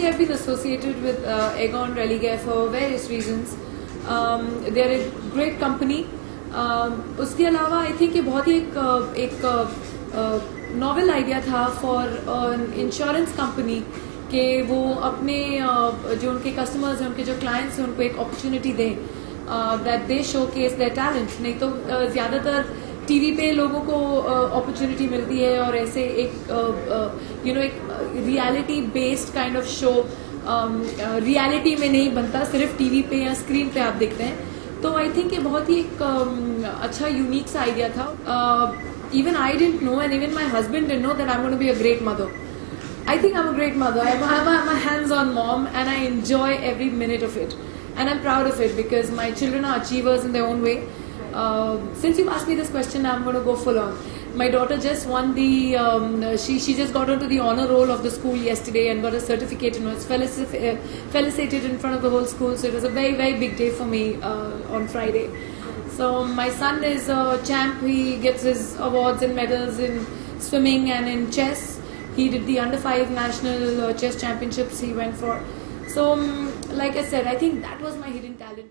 Actually, I've been associated with Aegon Religare for various reasons. They're a great company. उसके अलावा I think ये बहुत ही एक novel idea था फॉर इंश्योरेंस कंपनी कि वो अपने जो उनके कस्टमर्स हैं, उनके जो क्लाइंट्स हैं, उनको एक अपॉर्चुनिटी दें that they showcase their talent. नहीं तो ज़्यादातर टीवी पे लोगों को अपॉर्चुनिटी मिलती है और ऐसे एक एक reality based kind of show reality में नहीं बनता, सिर्फ टीवी पे या स्क्रीन पे आप देखते हैं. तो आई थिंक ये बहुत ही एक अच्छा यूनिक सा आइडिया था. Even I didn't know and even my husband didn't know that I am going to be a great mother. I think I'm a great mother. I'm a hands-on mom and I enjoy every minute of it. And I'm proud of it because my children are achievers in their own way. Since you've asked me this question, I'm going to go full on. My daughter just won the, she just got onto the honor roll of the school yesterday and got a certificate and was felicitated in front of the whole school. So it was a very, very big day for me on Friday. So my son is a champ. He gets his awards and medals in swimming and in chess. He did the under 5 national chess championships he went for. So like I said, I think that was my hidden talent.